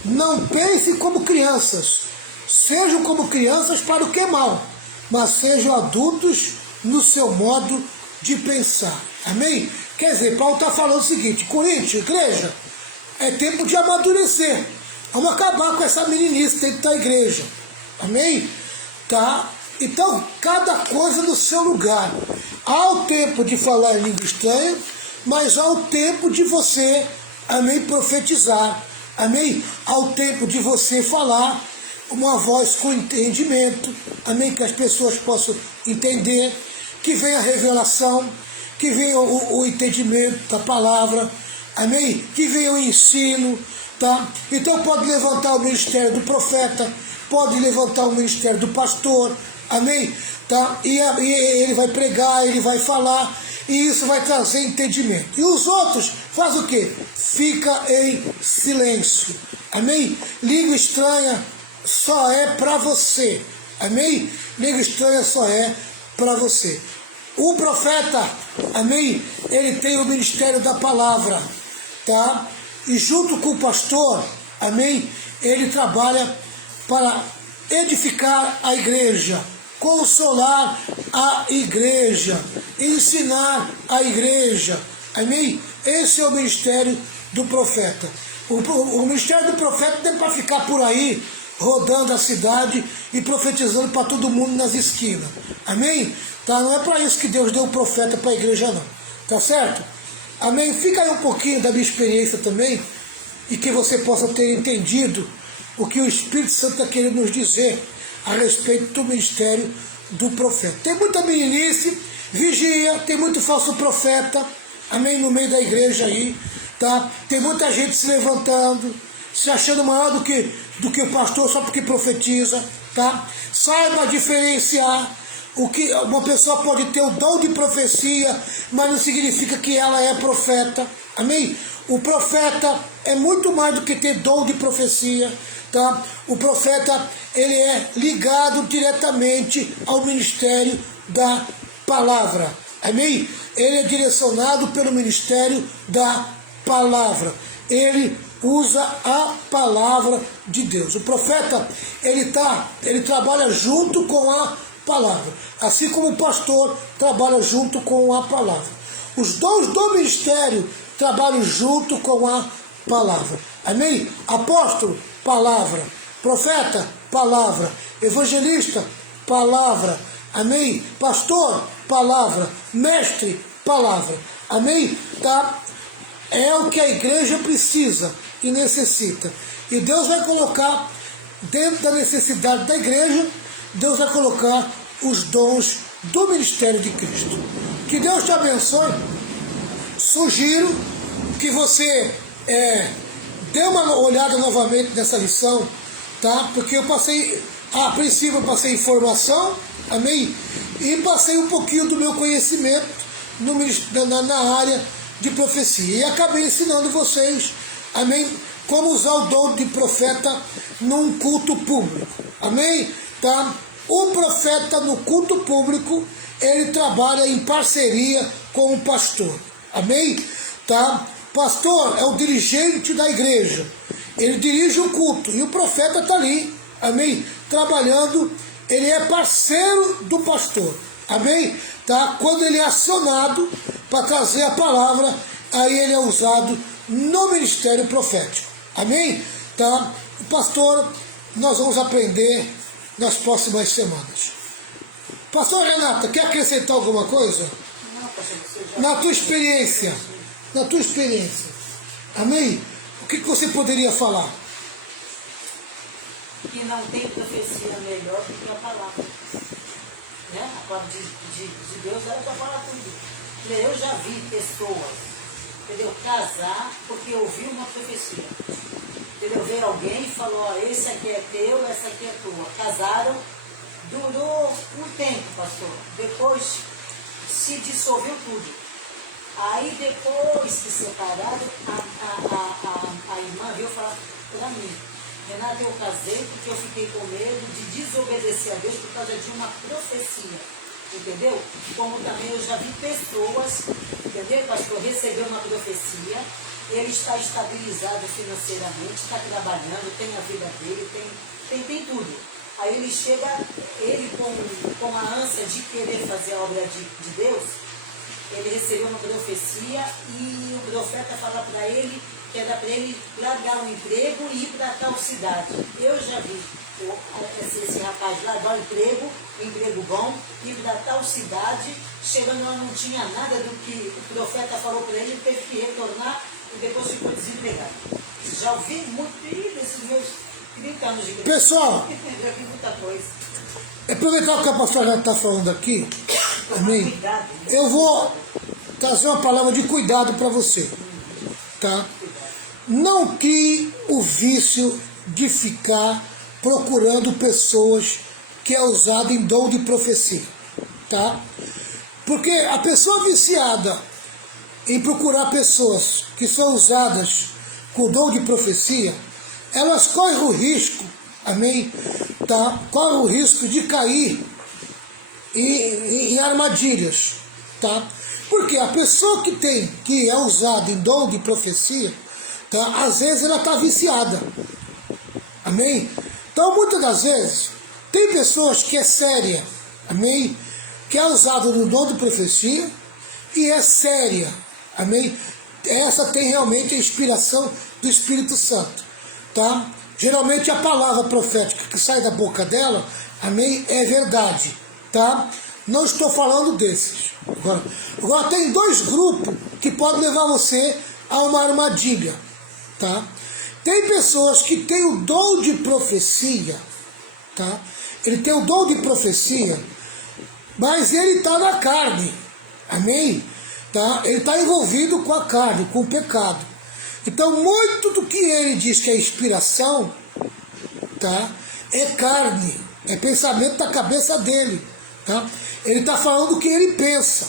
não pensem como crianças. Sejam como crianças para o que é mal, mas sejam adultos no seu modo de pensar. Amém? Quer dizer, Paulo está falando o seguinte: Coríntios, igreja, é tempo de amadurecer. Vamos acabar com essa meninice dentro da igreja. Amém? Tá? Então, cada coisa no seu lugar. Há o tempo de falar em língua estranha, mas há o tempo de você, amém, profetizar. Amém? Há o tempo de você falar uma voz com entendimento. Amém? Que as pessoas possam entender, que venha a revelação, que venha o entendimento da palavra. Amém? Que venha o ensino. Tá? Então pode levantar o ministério do profeta, pode levantar o ministério do pastor. Amém? Tá? E ele vai pregar, ele vai falar, e isso vai trazer entendimento. E os outros fazem o quê? Fica em silêncio. Amém? Língua estranha só é para você. Amém? Língua estranha só é para você. O profeta, amém? Ele tem o ministério da palavra, tá? E junto com o pastor, amém? Ele trabalha para edificar a igreja, consolar a igreja, ensinar a igreja. Amém? Esse é o ministério do profeta. O ministério do profeta não é para ficar por aí, rodando a cidade e profetizando para todo mundo nas esquinas. Amém? Tá? Não é para isso que Deus deu o profeta para a igreja, não. Tá certo? Amém? Fica aí um pouquinho da minha experiência também, e que você possa ter entendido o que o Espírito Santo está querendo nos dizer a respeito do ministério do profeta. Tem muita meninice, vigia, tem muito falso profeta, amém, no meio da igreja aí, tá? Tem muita gente se levantando, se achando maior do que o pastor só porque profetiza, tá? Saiba diferenciar. O que uma pessoa pode ter o dom de profecia, mas não significa que ela é profeta. Amém? O profeta é muito mais do que ter dom de profecia, tá? O profeta, ele é ligado diretamente ao ministério da palavra. Amém? Ele é direcionado pelo ministério da palavra. Ele usa a palavra de Deus. O profeta, ele trabalha junto com a palavra, assim como o pastor trabalha junto com a palavra. Os dons do ministério trabalham junto com a palavra. Amém? Apóstolo, palavra. Profeta, palavra. Evangelista, palavra. Amém? Pastor, palavra. Mestre, palavra. Amém? Tá? É o que a igreja precisa e necessita. E Deus vai colocar dentro da necessidade da igreja, Deus vai colocar os dons do ministério de Cristo. Que Deus te abençoe. Sugiro que você dê uma olhada novamente nessa lição, tá? Porque eu passei, a princípio eu passei informação, amém? E passei um pouquinho do meu conhecimento na área de profecia. E acabei ensinando vocês, amém? Como usar o dom de profeta num culto público. Amém? Tá? O profeta no culto público, ele trabalha em parceria com o pastor. Amém? Tá? Pastor é o dirigente da igreja. Ele dirige o culto e o profeta está ali. Amém? Trabalhando, ele é parceiro do pastor. Amém? Tá? Quando ele é acionado para trazer a palavra, aí ele é usado no ministério profético. Amém? Tá? Pastor, nós vamos aprender nas próximas semanas. Pastor Renata, quer acrescentar alguma coisa? Não, pastor, você já... Na tua experiência, amém? O que você poderia falar? Que não tem profecia melhor do que a palavra. Né? A palavra de Deus era para falar tudo. Eu já vi pessoas, entendeu, casar porque ouviu uma profecia. Entendeu? Ver alguém e falou, ó, esse aqui é teu, essa aqui é tua. Casaram, durou um tempo, pastor. Depois se dissolveu tudo. Aí depois que separaram, a irmã veio falar para mim, Renata, eu casei porque eu fiquei com medo de desobedecer a Deus por causa de uma profecia. entendeu? Como também eu já vi pessoas, entendeu? O pastor recebeu uma profecia, ele está estabilizado financeiramente, está trabalhando, tem a vida dele, tem tudo. Aí ele chega, ele com a ânsia de querer fazer a obra de Deus, ele recebeu uma profecia e o profeta fala para ele que era para ele largar o emprego e ir para tal cidade. Eu já vi esse rapaz largar o emprego bom, ir para tal cidade, chegando lá não tinha nada do que o profeta falou para ele, teve que retornar e depois ficou desempregado. Já ouvi muito desses meus 30 anos de igreja. Pessoal, já vi muita coisa. Aproveitar o que a pastora já está falando aqui, amém? Cuidado, né? Eu vou trazer uma palavra de cuidado para você, tá? Não crie o vício de ficar procurando pessoas que é usado em dom de profecia, tá? Porque a pessoa viciada em procurar pessoas que são usadas com dom de profecia, elas correm o risco, amém? Tá? Correm o risco de cair em armadilhas, tá? Porque a pessoa que é usada em dom de profecia, tá? Às vezes ela está viciada, amém? Então muitas das vezes tem pessoas que é séria, amém? Que é usada no dom de profecia e é séria, amém? Essa tem realmente a inspiração do Espírito Santo, tá? Geralmente a palavra profética que sai da boca dela, amém, é verdade, tá? Não estou falando desses. Agora tem dois grupos que podem levar você a uma armadilha, tá? Tem pessoas que têm o dom de profecia, tá? Ele tem o dom de profecia, mas ele está na carne, amém? Tá? Ele está envolvido com a carne, com o pecado. Então, muito do que ele diz que é inspiração, tá? É carne, é pensamento da cabeça dele, tá? Ele está falando o que ele pensa,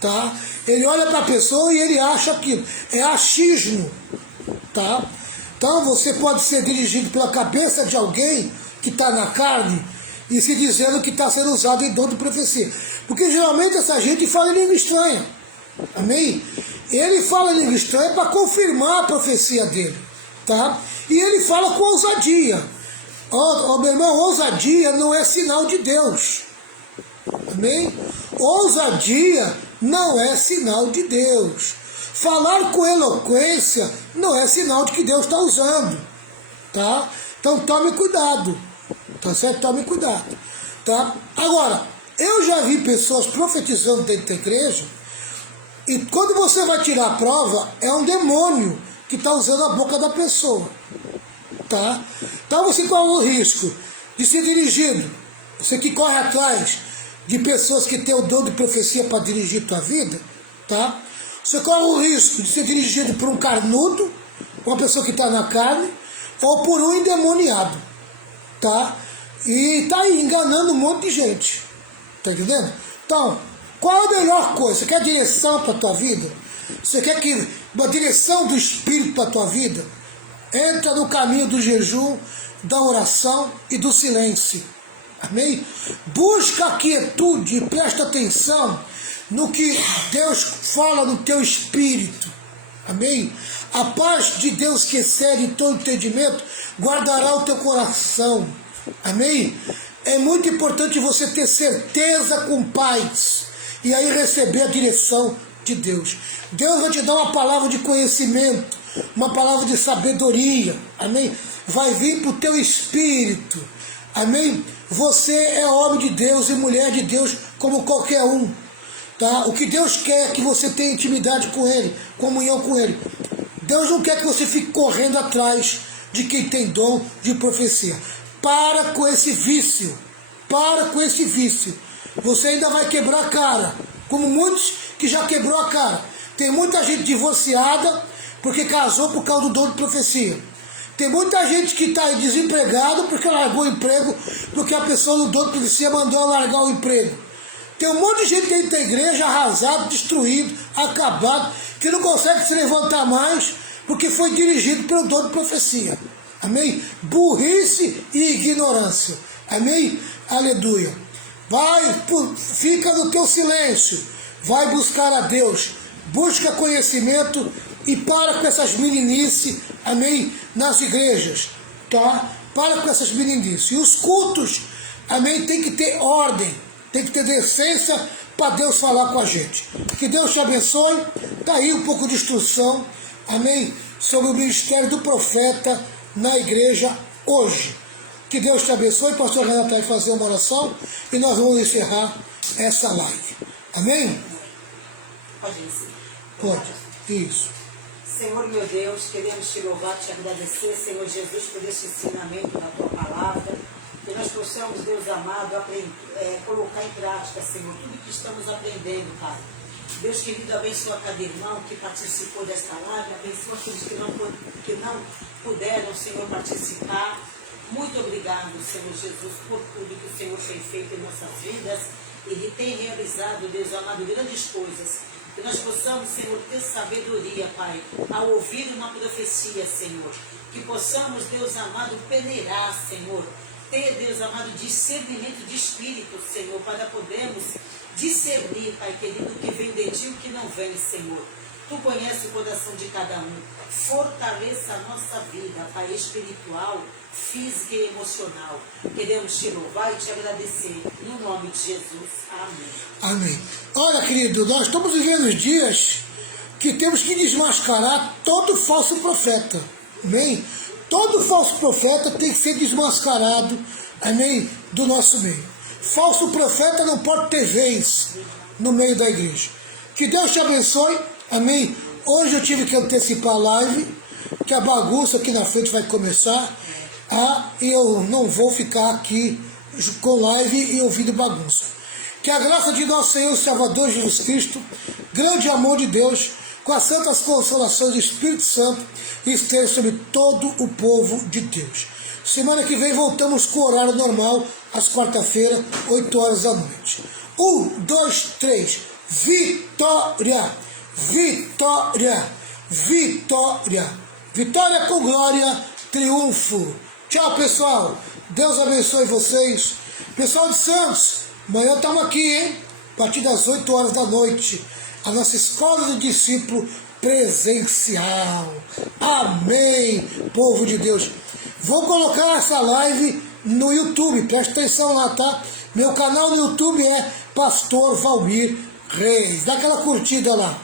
tá? Ele olha para a pessoa e ele acha aquilo, é achismo, tá? Então, você pode ser dirigido pela cabeça de alguém que está na carne e se dizendo que está sendo usado em dom de profecia. Porque geralmente essa gente fala em língua estranha, amém? Ele fala em língua estranha para confirmar a profecia dele, tá? E ele fala com ousadia. Meu irmão, ousadia não é sinal de Deus, amém? Ousadia não é sinal de Deus. Falar com eloquência não é sinal de que Deus está usando, tá? Então tome cuidado, tá certo? Tome cuidado, tá? Agora, eu já vi pessoas profetizando dentro da igreja e quando você vai tirar a prova, é um demônio que está usando a boca da pessoa, tá? Então você corre o risco de ser dirigido, você que corre atrás de pessoas que têm o dom de profecia para dirigir tua vida, tá? Você corre o risco de ser dirigido por um carnudo, uma pessoa que está na carne, ou por um endemoniado, tá? E está aí enganando um monte de gente, tá entendendo? Então, qual a melhor coisa? Você quer direção para a tua vida? Você quer uma direção do Espírito para a tua vida? Entra no caminho do jejum, da oração e do silêncio, amém? Busca a quietude e presta atenção no que Deus fala no teu espírito, amém? A paz de Deus que excede todo entendimento guardará o teu coração, amém? É muito importante você ter certeza com paz e aí receber a direção de Deus. Deus vai te dar uma palavra de conhecimento, uma palavra de sabedoria, amém? Vai vir para o teu espírito, amém? Você é homem de Deus e mulher de Deus como qualquer um, tá? O que Deus quer é que você tenha intimidade com Ele, comunhão com Ele. Deus não quer que você fique correndo atrás de quem tem dom de profecia. Para com esse vício, para com esse vício. Você ainda vai quebrar a cara, como muitos que já quebrou a cara. Tem muita gente divorciada porque casou por causa do dom de profecia. Tem muita gente que está desempregado porque largou o emprego, porque a pessoa do dom de profecia mandou ela largar o emprego. Tem um monte de gente dentro da igreja arrasado, destruído, acabado, que não consegue se levantar mais porque foi dirigido pelo dom de profecia. Amém? Burrice e ignorância. Amém? Aleluia. Fica no teu silêncio, vai buscar a Deus, busca conhecimento e para com essas meninices, amém, nas igrejas, tá? Para com essas meninices. E os cultos, amém, tem que ter ordem, tem que ter decência para Deus falar com a gente. Que Deus te abençoe. Está aí um pouco de instrução, amém, sobre o ministério do profeta na igreja hoje. Que Deus te abençoe. Pastor Renato vai fazer uma oração e nós vamos encerrar essa live. Amém? Pode ir. Pode. Isso. Senhor meu Deus, queremos te louvar, te agradecer, Senhor Jesus, por esse ensinamento da tua palavra, que nós possamos, Deus amado, colocar em prática, Senhor, tudo que estamos aprendendo, Pai. Deus querido, abençoa cada irmão que participou desta live, abençoa aqueles que não puderam, Senhor, participar. Muito obrigado, Senhor Jesus, por tudo que o Senhor tem feito em nossas vidas e tem realizado, Deus amado, grandes coisas. Que nós possamos, Senhor, ter sabedoria, Pai, ao ouvir uma profecia, Senhor. Que possamos, Deus amado, peneirar, Senhor. Ter, Deus amado, discernimento de espírito, Senhor, para podermos discernir, Pai querido, o que vem de Ti e o que não vem, Senhor. Tu conheces o coração de cada um. Fortaleça a nossa vida, Pai, espiritual, física e emocional. Queremos te louvar e te agradecer. No nome de Jesus. Amém. Amém. Olha, querido, nós estamos vivendo dias que temos que desmascarar todo falso profeta. Amém? Todo falso profeta tem que ser desmascarado, amém, do nosso meio. Falso profeta não pode ter vez no meio da igreja. Que Deus te abençoe, amém. Hoje eu tive que antecipar a live, que a bagunça aqui na frente vai começar, e eu não vou ficar aqui com live e ouvindo bagunça. Que a graça de nosso Senhor e Salvador Jesus Cristo, grande amor de Deus, com as santas consolações do Espírito Santo, esteja sobre todo o povo de Deus. Semana que vem voltamos com o horário normal, às quarta-feira, 8 horas da noite. 1, 2, 3. Vitória! Vitória! Vitória! Vitória com glória, triunfo. Tchau, pessoal. Deus abençoe vocês. Pessoal de Santos, amanhã estamos aqui, hein? A partir das 8 horas da noite. A nossa escola de discípulo presencial. Amém, povo de Deus. Vou colocar essa live no YouTube, presta atenção lá, tá? Meu canal no YouTube é Pastor Valmir Reis. Dá aquela curtida lá.